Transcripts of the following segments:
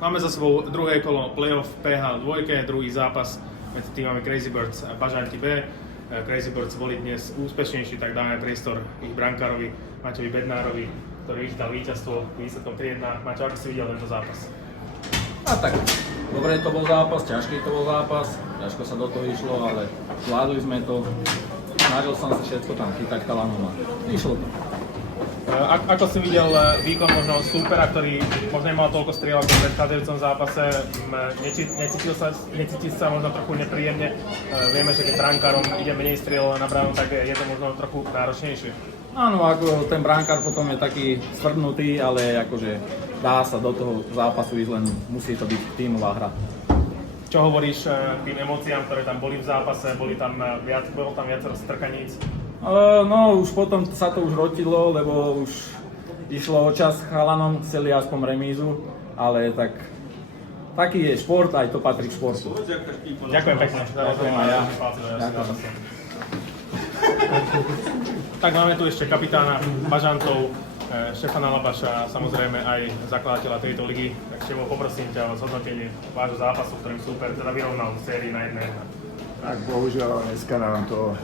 Máme za sebou druhé kolo playoff PH 2, druhý zápas medzi týmami Crazy Birds a Bažanti B. Crazy Birds boli dnes úspešnejší, tak dáme priestor ich brankárovi Maťovi Bednárovi, ktorý vychytal víťazstvo výsledkom 3-1. Maťo, ako si videl tento zápas? A tak, dobre to bol zápas, ťažký to bol zápas, ťažko sa do toho išlo, ale zvládli sme to. Snažil som sa všetko tam chytať chalanom a išlo to. Ako si videl výkon možno súpera, ktorý možno nemal toľko strieľ ako v predchádzajúcom zápase, necíti sa možno trochu nepríjemne? Vieme, že keď brankárom ide menej striel na bránu, tak je to možno trochu náročnejšie. Áno, ako ten brankár potom je taký stvrdnutý, ale akože dá sa do toho zápasu ísť, len musí to byť tímová hra. Čo hovoríš tým emóciám, ktoré tam boli v zápase? Bolo tam viacero strkaníc? No, už potom sa to už rotilo, lebo už išlo o čas chalanom, chceli aspoň remízu, ale taký je šport, aj to patrí k športu. Ďakujem pekne. Ďakujem aj ja. Ďakujem. Tak máme tu ešte kapitána Bažantov, Štefana Labaša, samozrejme aj zakladateľa tejto ligy. Tak Števo, poprosím ťa o zhodnotenie vášho zápasu, ktorým súper teda vyrovnal v sérii na 1-1. Tak bohužiaľ dneska nám to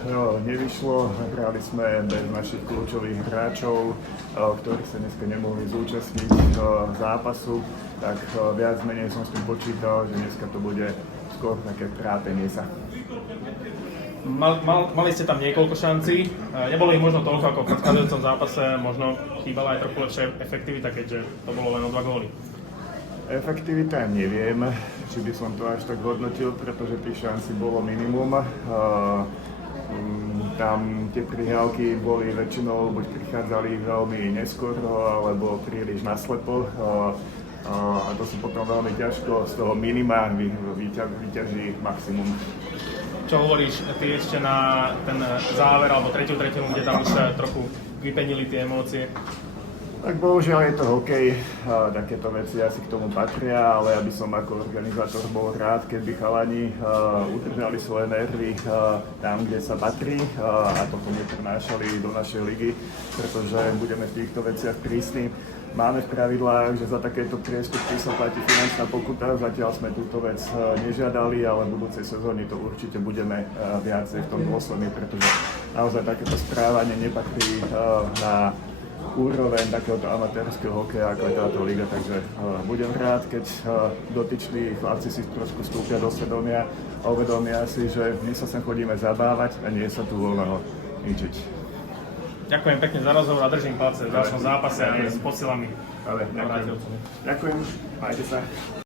nevyšlo. Hrali sme bez našich kľúčových hráčov, ktorí sa dneska nemohli zúčastniť zápasu. Tak viac menej som s tým počítal, že dneska to bude skôr také trápenie sa. Mali ste tam niekoľko šancí, nebolo ich možno toľko ako v predchádzajúcom zápase, možno chýbala aj trochu lepšia efektivita, keďže to bolo len o 2 góly. Efektivita neviem, či by som to až tak hodnotil, pretože tých šancí bolo minimum. Tam tie prihrávky boli väčšinou, buď prichádzali veľmi neskoro, alebo príliš naslepo. A to si potom veľmi ťažko z toho minima vyťaží maximum. Čo hovoríš ty ešte na ten záver, alebo tretiu tretinu, kde tam už trochu vypenili tie emócie? Tak bohužiaľ je to hokej, takéto veci asi k tomu patria, ale ja by som ako organizátor bol rád, keby chalani udržali svoje nervy tam, kde sa patrí a potom neprenášali do našej ligy, pretože budeme v týchto veciach prísni. Máme v pravidlách, že za takéto priestupky sa platí finančná pokuta, zatiaľ sme túto vec nežiadali, ale v budúcej sezóne to určite budeme viacej v tom dôslední, pretože naozaj takéto správanie nepatrí na úroveň takéhoto amatérskeho hokeja, ako je táto liga, takže budem rád, keď dotyční chlapci si trošku vstúpia do svedomia a uvedomia si, že my sa sem chodíme zabávať a nie sa tu voľno ničiť. Ďakujem pekne za rozhovor a držím palce v ďalšom zápase aj s posilami. Ďakujem, majte sa.